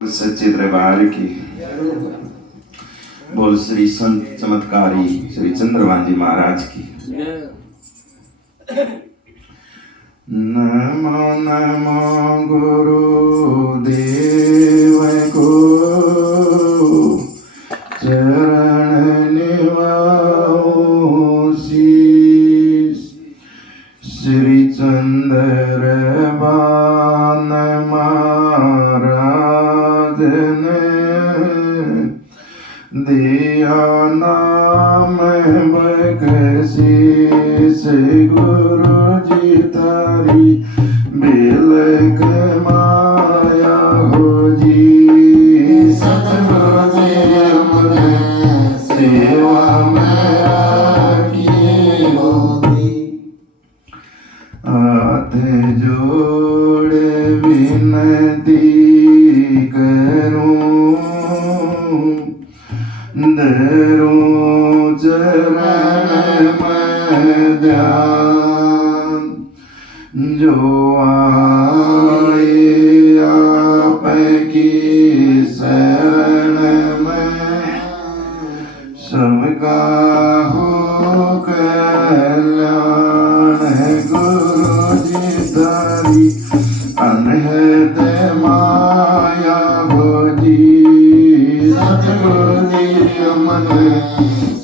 सच्चे दरबार की बोल श्री संत चमत्कारी श्री चंद्रभान जी महाराज की। नमो नमो गुरुदेव को चरण निभाऊं शीश। श्री चंद्रभान महाराज ने दिया नाम बख्शीश। गुरु जी तारी बिलक माया हो जी। सतगुरु जी अपने सेवा में राखी होगी। हाथ जोड़े विनती करूं धरूं चरण में ध्यान। जो आए आपकी शरण में सबका हो कल्याण। गुरु जी तारी अनहद माया हो जी। सतगुरु जी अमन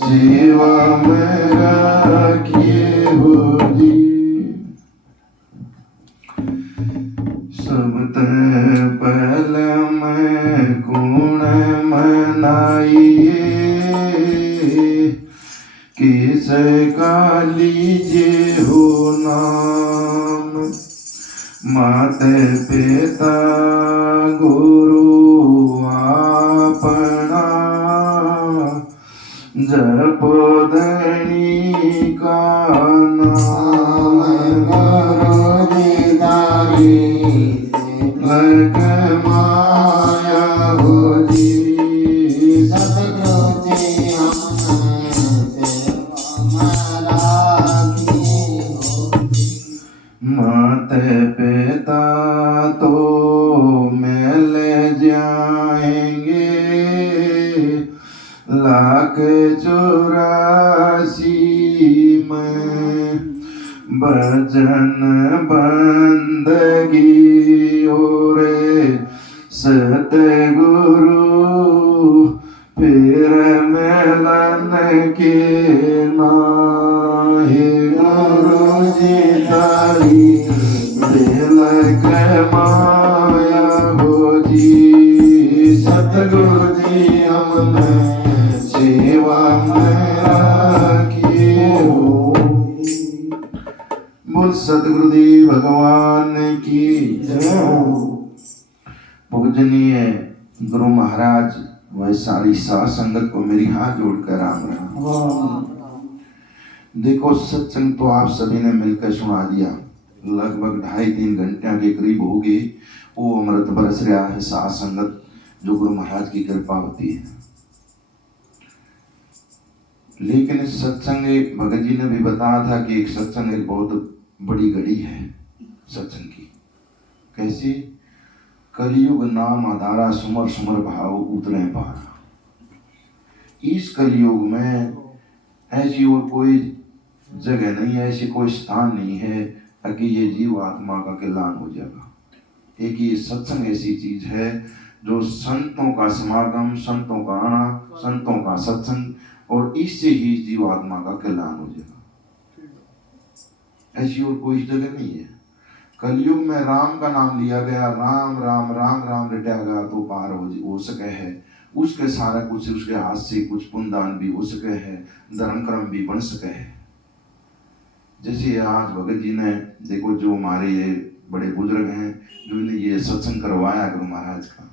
सेवा में राखिए हो जी। सब पल में गुण मनाइए किस का लीजिए हो नाम। माते पिता गुरु अपना जपो धनी का नाम। गुरु जी तारी लग माया हो जी। सतगुरु जी माते पिता तो मिल जाएंगे लाख 84 में। भजन बंदगी और सतगुरु फिर मिलन के नाहे। गुरु जी तारी बिलक माया हो जी। सतगुरु जी हमने सेवा में राखिए हो। बोल सतगुरुदेव भगवान की जय हो। पूजनीय गुरु महाराज वह सारी साध संगत को मेरी हाथ जोड़कर राम राम। देखो सत्संग तो आप सभी ने मिलकर सुना दिया। लगभग 2.5-3 घंटे के करीब हो गए। वो अमृत बरस रहा है साध संगत जो गुरु महाराज की कृपा होती है। लेकिन इस सत्संग भगत जी ने भी बताया था कि एक सत्संग एक बहुत बड़ी घड़ी है सत्संग की। कैसी? कलयुग नाम आधारा सुमर सुमर भाव उतरे पारा। इस कलयुग में ऐसी और कोई जगह नहीं है, ऐसी कोई स्थान नहीं है कि ये जीव आत्मा का कल्याण हो जाएगा। एक ये सत्संग ऐसी चीज है जो संतों का समागम, संतों का आना, संतों का सत्संग, और इससे ही जीव आत्मा का कल्याण हो जाएगा। ऐसी और कोई जगह नहीं है। कलयुग में राम का नाम लिया गया, राम राम राम राम रटागा तो पार हो सके है। उसके सारा कुछ उसके हाथ से कुछ पुण्यदान भी हो सके है, धर्म कर्म भी बन सके है। जैसे आज भगत जी ने देखो जो हमारे ये बड़े बुजुर्ग हैं जो इन्हें ये सत्संग करवाया गुरु महाराज का,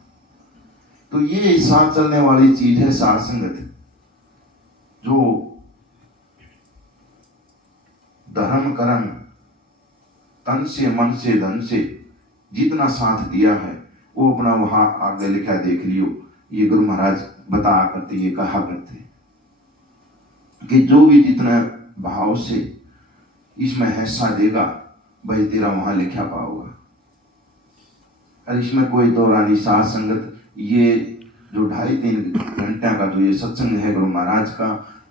तो ये साथ चलने वाली चीज है साध संगत। जो धर्म कर्म तन से मन से धन से जितना साथ दिया है वो अपना वहां आगे लिखा देख लियो। ये गुरु महाराज बताया करते, ये कहा करते कि जो भी जितना भाव से इसमें हिस्सा देगा भाई तेरा वहां लिखा पाओगा। और इसमें कोई दौरानी साध संगत ये जो 2.5-3 घंटे का जो ये सत्संग है गुरु महाराज का,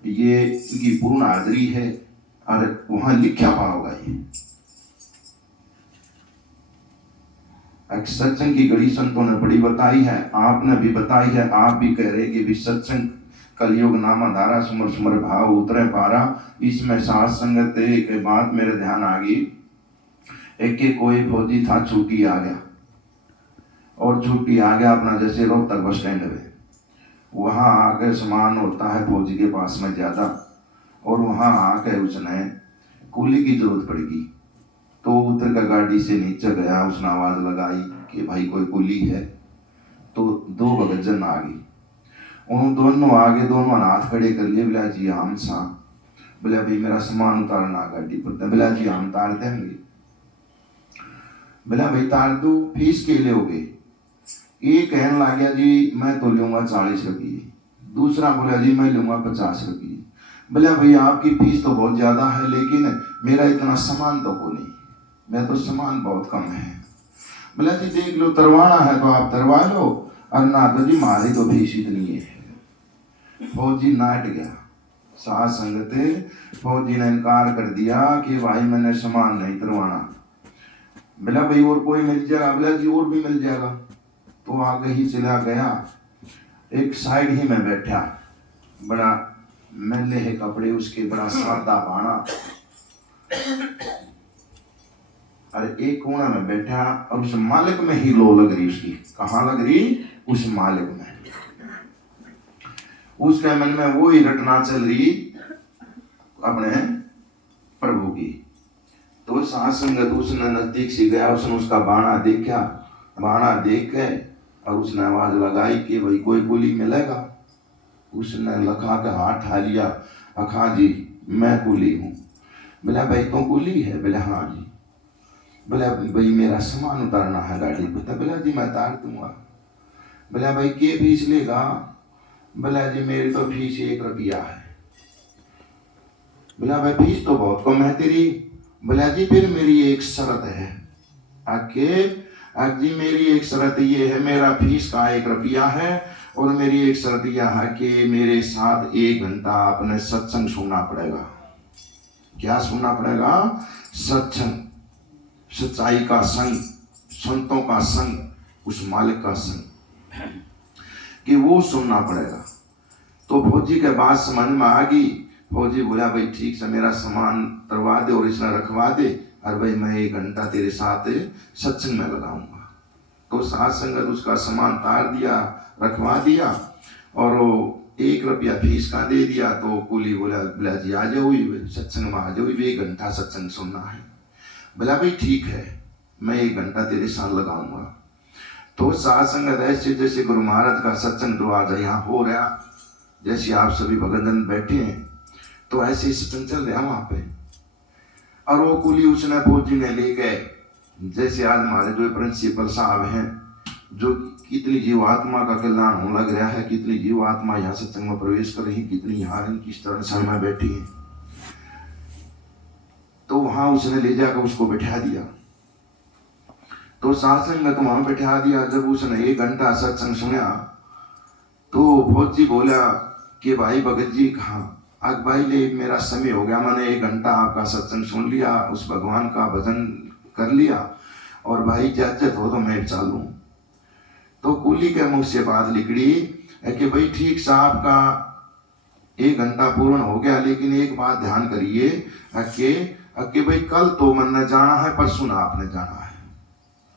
ये इनकी पूर्ण हाजिरी है और वहां लिखा हुआ होगा। ये सत्संग की घड़ी संतों ने बड़ी बताई है, आपने भी बताई है, आप भी कह रहे कि भी सत्संग कलयुग नामा धारा सुमर सुमर भाव उतरे पारा। इसमें साथ संगत के बाद मेरे ध्यान आ गई, एक के कोई फौजी था, छुट्टी आ गया और छुट्टी आ गया अपना जैसे रोहतक बस स्टैंड में, वहां आके सामान होता है फौजी के पास में ज्यादा, और वहां आके उसने कुली की जरूरत पड़ेगी, तो उतर कर गाड़ी से नीचे गया, उसने आवाज लगाई कि भाई कोई कुली है, तो 2 भगतजन आ गई, उन दोनों आगे दोनों हाथ खड़े कर लिए, बोला जी हम सा, बोला भाई मेरा सामान उतारना गाड़ी पर, बोला जी हम उतार देंगे, बोला भाई तार दो, फीस के लोगे? ये कहने लग गया जी मैं तो लूंगा 40 रुपये, दूसरा बोला जी मैं लूंगा 50 रुपये, बोला भाई आपकी फीस तो बहुत ज्यादा है लेकिन मेरा इतना सामान तो को नहीं, मैं तो सामान बहुत कम है, बोला जी देख लो तरवाना है तो आप तरवा लो, और ना तो जी मारी तो फीस इतनी है। फौजी नाट गया, साथ संगत फौजी ने इनकार कर दिया कि भाई मैंने सामान नहीं तरवाना। बोला भाई और कोई मिल जाएगा? बोला जी और भी मिल जाएगा। तो आगे ही चला गया, एक साइड ही में बैठा, बड़ा मैले है कपड़े उसके, बड़ा सादा बाणा, अरे एक कोना में बैठा, और उस मालिक में ही लो लग रही उसकी। कहाँ लग रही? उस मालिक में। उसके मन में वो ही रटना चल रही अपने प्रभु की। तो साथ संगत उसने नजदीक से गया, उसने उसका बाणा देखा, बाणा देख के और उसने आवाज लगाई कि भाई कोई कुली मिलेगा? उसने लखा के हाथ ठा लिया, अखा जी मैं कुली हूँ। बोला भाई तो कुली है? बोला हाँ जी। बोला भाई मेरा सामान उतारना है गाड़ी पर। बोला जी मैं उतार दूंगा। बोला भाई के फीस लेगा? बोला जी मेरी तो फीस 1 रुपया है। बोला भाई फीस तो बहुत कम है तेरी। बोला जी फिर मेरी एक शर्त है। जी मेरी एक शर्त ये है, मेरा फीस का 1 रुपया है और मेरी एक शर्त यह है कि मेरे साथ 1 घंटा आपने सत्संग सुनना पड़ेगा। क्या सुनना पड़ेगा? सत्संग, सच्चाई का संग, संतों का संग, उस मालिक का संग, कि वो सुनना पड़ेगा। तो फौजी के बात समझ में आ गई। फौजी बोला भाई ठीक से मेरा सामान तरवा दे और इसने रखवा दे, और भाई मैं 1 घंटा तेरे साथ सत्संग में लगाऊंगा। तो साथ संगत उसका सामान तार दिया, रखवा दिया, और वो 1 रुपया फीस का दे दिया। तो कुली बोला जी आ जाओ सत्संग में, आ जाओ 1 घंटा सत्संग सुनना है। बोला भाई ठीक है मैं 1 घंटा तेरे साथ लगाऊंगा। तो साथ संगत ऐसे जैसे गुरु महाराज का सत्संग जो आज यहाँ हो रहा, जैसे आप सभी भगतजन बैठे हैं, तो ऐसे ही सत्संग चल रहा वहां पे। और वो कुली उसने फौजी ने ले गए, जैसे आज हमारे जो प्रिंसिपल साहब हैं, जो कितनी जीवात्मा का कल्याण होने लग रहा है, कितनी जीवात्मा यहाँ सत्संग में प्रवेश कर रही, कितनी यहाँ किस तरह क्षण में बैठी है। तो वहां उसने ले जाकर उसको बैठा दिया। तो सत्संग में तो वहां बैठा दिया। जब उसने 1 घंटा सत्संग सुना तो फौजी बोला कि भाई भगत जी कहाँ? आज भाई ले मेरा समय हो गया, मैंने 1 घंटा आपका सत्संग सुन लिया, उस भगवान का भजन कर लिया, और भाई इजाजत हो तो मैं चालू। तो कुली के मुख से बात निकली कि भाई ठीक से आपका 1 घंटा पूर्ण हो गया, लेकिन एक बात ध्यान करिए कि भाई कल तो मैंने जाना है, परसों ना आपने जाना है।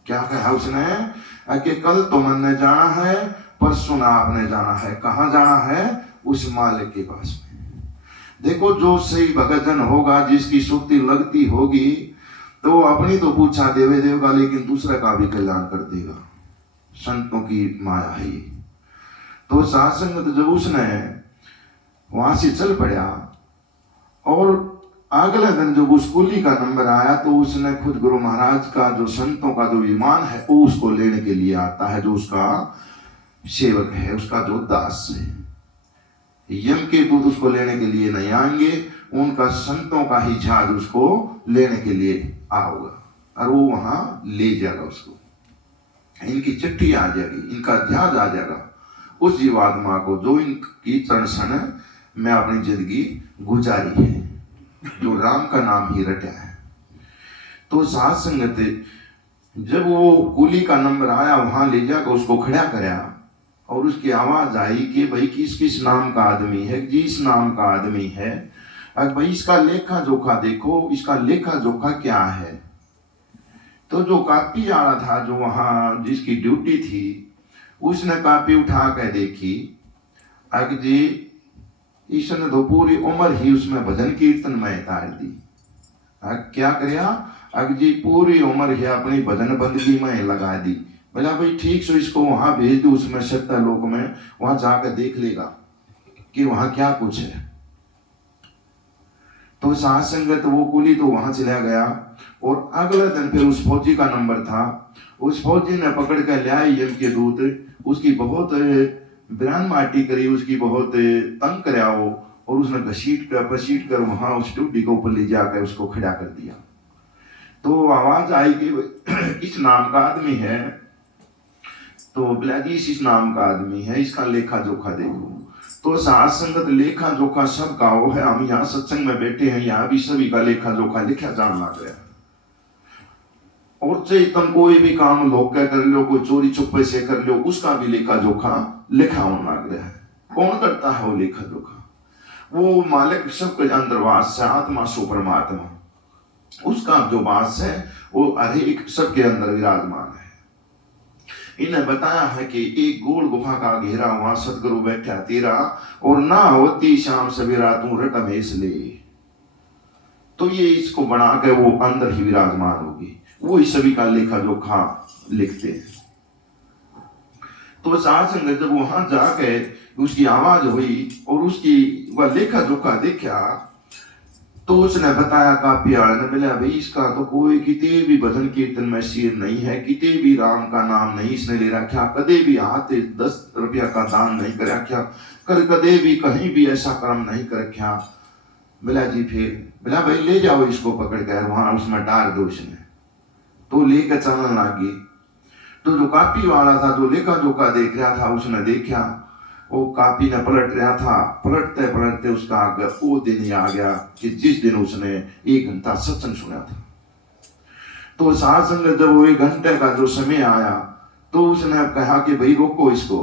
क्या कहा उसने? कि कल तो मैंने जाना है, परसों ना आपने जाना है। कहाँ जाना है? उस मालिक के पास में। देखो जो सही भगतजन होगा, जिसकी सुक्ति लगती होगी, तो अपनी तो पूछा देवे देगा, लेकिन दूसरे का भी कल्याण कर देगा। संतों की माया है ये। तो साथ संगत जब उसने वहां से चल पड़ा, और अगले दिन जब उस कुली का नंबर आया, तो उसने खुद गुरु महाराज का जो संतों का जो विमान है वो उसको लेने के लिए आता है, जो उसका सेवक है, उसका जो दास है। यम के दूत उसको लेने के लिए नहीं आएंगे, उनका संतों का ही जहाज उसको लेने के लिए आओगा, और वो वहां ले जाएगा उसको। इनकी चिट्ठी आ जाएगी, इनका ध्यान आ जाएगा उस जीवात्मा को जो इनकी चरण सन में अपनी जिंदगी गुजारी है, जो राम का नाम ही रटा है। तो साथ संगत जब वो कूली का नंबर आया, वहां ले जाकर उसको खड़ा कराया और उसकी आवाज आई कि भाई किस किस नाम का आदमी है, जिस नाम का आदमी है, अब भाई इसका लेखा जोखा देखो, इसका लेखा जोखा क्या है। तो जो कापी आ रहा था, जो वहां जिसकी ड्यूटी थी, उसने कापी उठा कर देखी, अग जी ईश्वर ने तो पूरी उम्र ही उसमें भजन कीर्तन में तार दी। क्या करया, अग जी पूरी उम्र ही अपनी भजन बंदगी में लगा दी। बोला भाई ठीक सो इसको वहां भेज दो, उसमें सत्ता लोक में, वहां जाकर देख लेगा कि वहां क्या कुछ है। तो साथ संगत वो कुली तो वहां चला गया और अगले दिन फिर उस फौजी का नंबर था, उस फौजी ने पकड़ कर लिया यम के दूत, उसकी बहुत बिरान माटी करी, उसकी बहुत तंग कराया वो, और उसने घसीट कर वहां उस ड्यूटी के ऊपर ले जाकर उसको खड़ा कर दिया। तो आवाज आई कि किस नाम का आदमी है, तो बिलाजी इस नाम का आदमी है, इसका लेखा जोखा देखो। तो साथ संगत लेखा जोखा सब का वो है, हम यहाँ सत्संग में बैठे हैं, यहाँ भी सभी का लेखा जोखा लिखा जान लग गया। और चाहे तुम कोई भी काम लोग कर लो, कोई चोरी छुपे से कर लो, उसका भी लेखा जोखा लिखा होने लग रहा है। कौन करता है वो लेखा जोखा? वो मालिक सबके अंदर वास है, आत्मा सो परमात्मा, उसका जो वास है वो हर एक सबके अंदर विराजमान है। इन्हें बताया है कि एक गोल गुफा का घेरा, वहां सतगुरु बैठा तेरा, और ना होती शाम सवेरा तू रट हमेश ले। तो ये इसको बना के वो अंदर ही विराजमान होगी, वो ही सभी का लेखा जोखा लिखते हैं। तो साथ संगत जब वहां जाके उसकी आवाज हुई और उसकी वह लेखा जोखा देखा, तो उसने बताया काफी ने बोला भाई इसका तो कोई किते भी भजन कीर्तन में शेर नहीं है, किते भी राम का नाम नहीं इसने ले रखा, कदे भी हाथ 10 रुपया का दान नहीं कर रखा, कदे भी कहीं भी ऐसा कर्म नहीं कर रखा। बोला जी फिर, बोला भाई ले जाओ इसको पकड़ कर वहां उसमें डाल दो इसने। तो लेकर चलने लगी। तो जो कापी वाला था, जो लेखा जोखा देख रहा था, उसने देखा वो कापी ने पलट रहा था, पलटते पलटते उसका आगे वो दिन ही आ गया कि जिस दिन उसने 1 घंटा सत्संग सुना था। तो साथ संगत जब वो 1 घंटे का जो समय आया, तो उसने कहा कि भाई रोको इसको।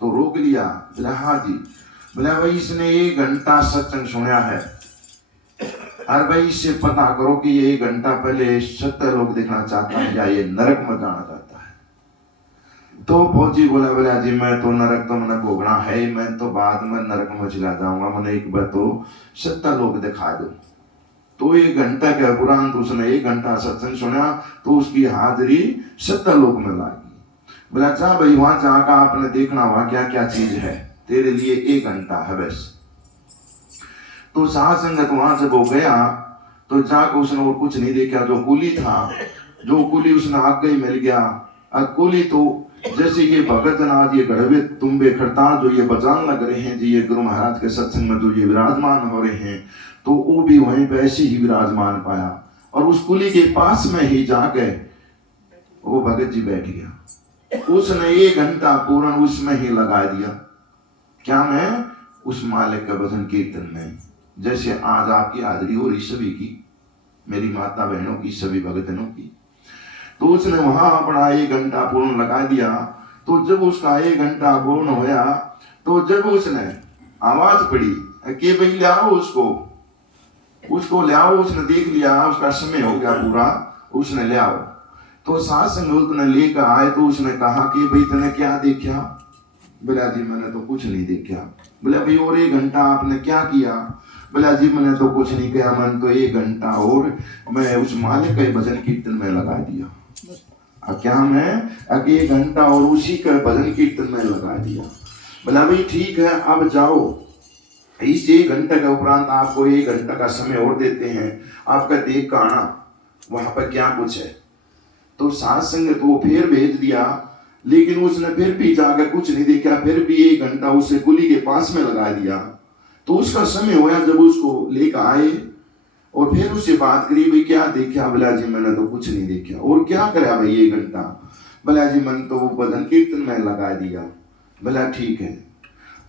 तो रोक लिया। बोला हाँ जी। बोला भाई इसने 1 घंटा सत्संग सुना है, और भाई इससे पता करो कि ये 1 घंटा पहले सत्य लोग देखना चाहता है या ये नरक में जाना चाहता है। तो फौजी बोला जी मैं तो नरक तो मैंने भोगना है, मैं तो बाद में नरक में चला जाऊंगा, मैंने एक बार तो सत्ता लोग दिखा दो। तो 1 घंटा के उपरांत उसने 1 घंटा सत्संग सुना, तो उसकी हाजिरी सत्ता लोग में लागी। बोला अच्छा भाई वहां जाकर आपने देखना वहां क्या क्या चीज है, तेरे लिए 1 घंटा है बस। तो साथ संगत वहां से वो गया, तो जाकर उसने और कुछ नहीं देखा। जो कुली था, जो कुली उसने आगे ही मिल गया। कुली तो जैसे ये भगत आज ये गढ़वे तुम्बे खड़ताल जो ये बजान लग रहे हैं जी, ये गुरु महाराज के सत्संग में जो ये विराजमान हो रहे हैं, तो वो भी वहीं पे ऐसे ही विराजमान पाया। और उस कुली के पास में ही जाके वो भगत जी बैठ गया। उसने 1 घंटा पूर्ण उसमें ही लगा दिया। क्या मैं उस मालिक का भजन कीर्तन में, जैसे आज आपकी हाजिरी हो रही सभी की, मेरी माता बहनों की, सभी भगतनों की, तो उसने वहां अपना 1 घंटा पूर्ण लगा दिया। तो जब उसका 1 घंटा पूर्ण होया, तो जब उसने आवाज पड़ी कि भाई ले आओ उसको ले आओ, उसने देख लिया उसका समय हो गया पूरा, उसने ले आओ। तो साथ संगत ने लेकर आए, तो उसने कहा कि भाई तूने क्या देखा? बोला जी मैंने तो कुछ नहीं देखा। बोला भाई और 1 घंटा आपने क्या किया? बोला जी मैंने तो कुछ नहीं किया, मैंने तो 1 घंटा और मैं उस मालिक के भजन कीर्तन में लगा दिया। क्या मैं 1 घंटा और उसी के भजन कीर्तन में लगा दिया। बोला भाई ठीक है, अब जाओ, इस 1 घंटे के उपरांत आपको 1 घंटा का समय और देते हैं, आपका देख का आना वहां पर क्या कुछ है। तो साथ संगत वो फिर भेज दिया, लेकिन उसने फिर भी जाकर कुछ नहीं देखा, फिर भी 1 घंटा उसे कुली के पास में लगा दिया। तो उसका समय होया जब उसको लेकर आए और फिर उससे बात करी, भाई क्या देखा? बोला जी मैंने तो कुछ नहीं देखा। और क्या करा भाई 1 घंटा? बोला जी मन तो वो भजन कीर्तन में लगा दिया। बोला ठीक है।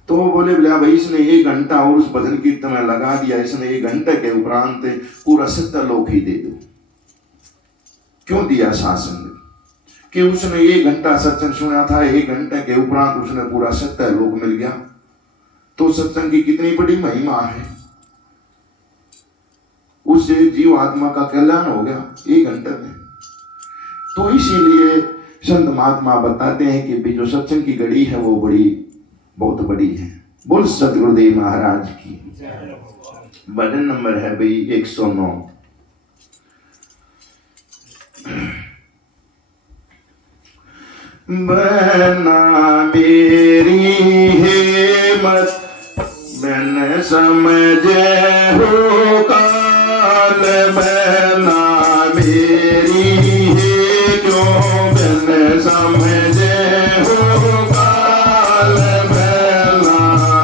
तो बोले भाई इसने 1 घंटा और उस भजन कीर्तन में लगा दिया, इसने 1 घंटे के उपरांत पूरा 70 लोक ही दे दो। क्यों दिया शासन कि उसने 1 घंटा सत्संग सुना था, 1 घंटे के उपरांत उसने पूरा 70 लोक मिल गया। तो सत्संग की कितनी बड़ी महिमा है, उससे जीव आत्मा का कल्याण हो गया 1 घंटे में। तो इसीलिए संत महात्मा बताते हैं कि जो सत्संग की घड़ी है वो बहुत बड़ी है। बोल सतगुरुदेव महाराज की। भजन नंबर है भाई 109। बना मेरी हिम्मत मैंने समझे हो काल, बना मेरी है क्यों मैंने समझे हो काल, बना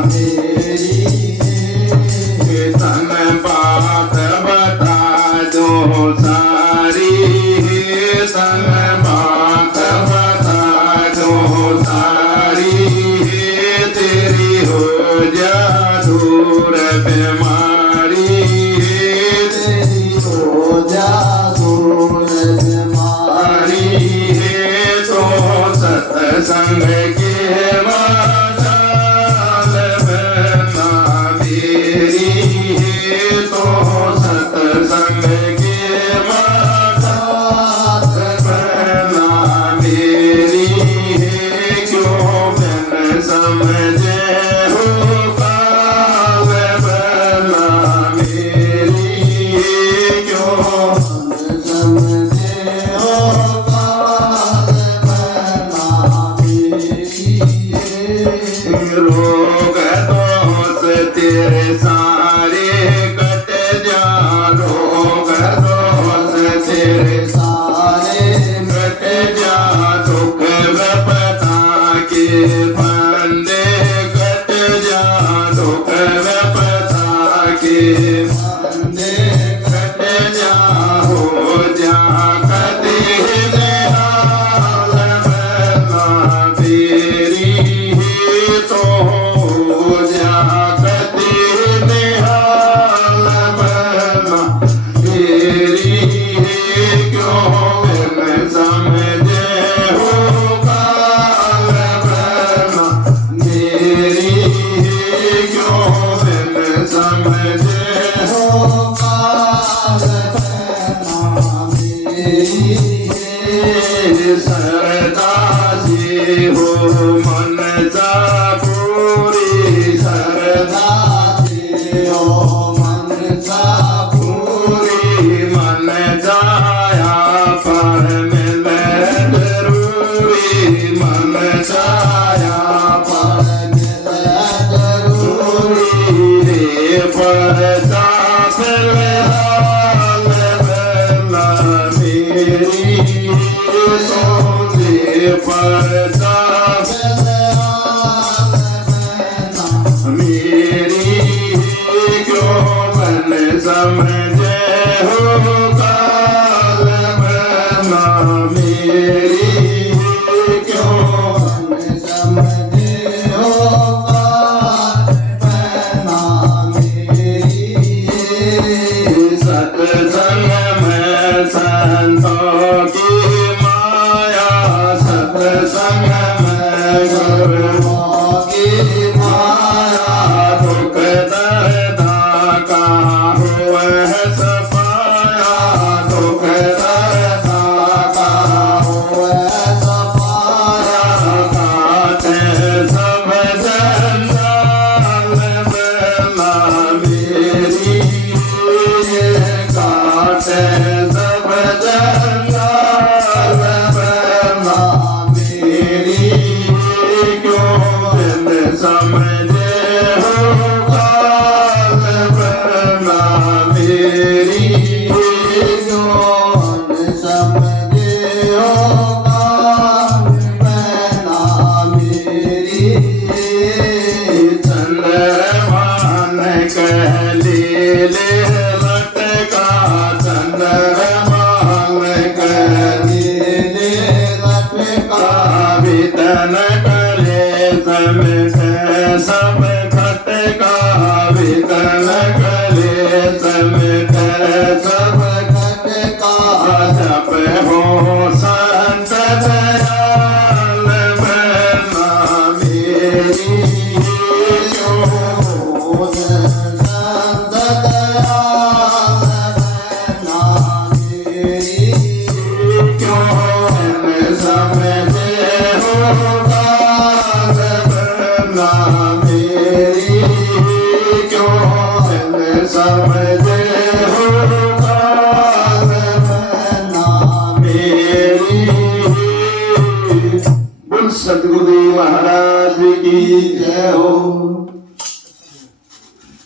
मेरी है तन बात बता दो सारी, तन बात बता दो सारी, तेरी हो जा दूर बीमारी, तेरी हो जा दूर बीमारी, तो सत्संग के माताल बना मेरी, तो सत्संग के माताल बना मेरी, क्यों मैंने समझे हो काल, बना मेरी, क्यों समझे हो काल, बना मेरी, रोग दोष तेरे सारे कट जा, रोग दोष तेरे सारे कट जा, दुख विपदा के फंदे कट जा, दुख विपदा के फंदे कट जा, हो जा कति निहाल, बना मेरी तो हो जा कति निहाल, बना मेरी, क्यों मैं समझे हो काल, मिटे सब खटका विकल कलेश मिटे सब खटका जप हो संत दयाल बना मेरी जो संत दयाल बना मेरी क्यों समझे हो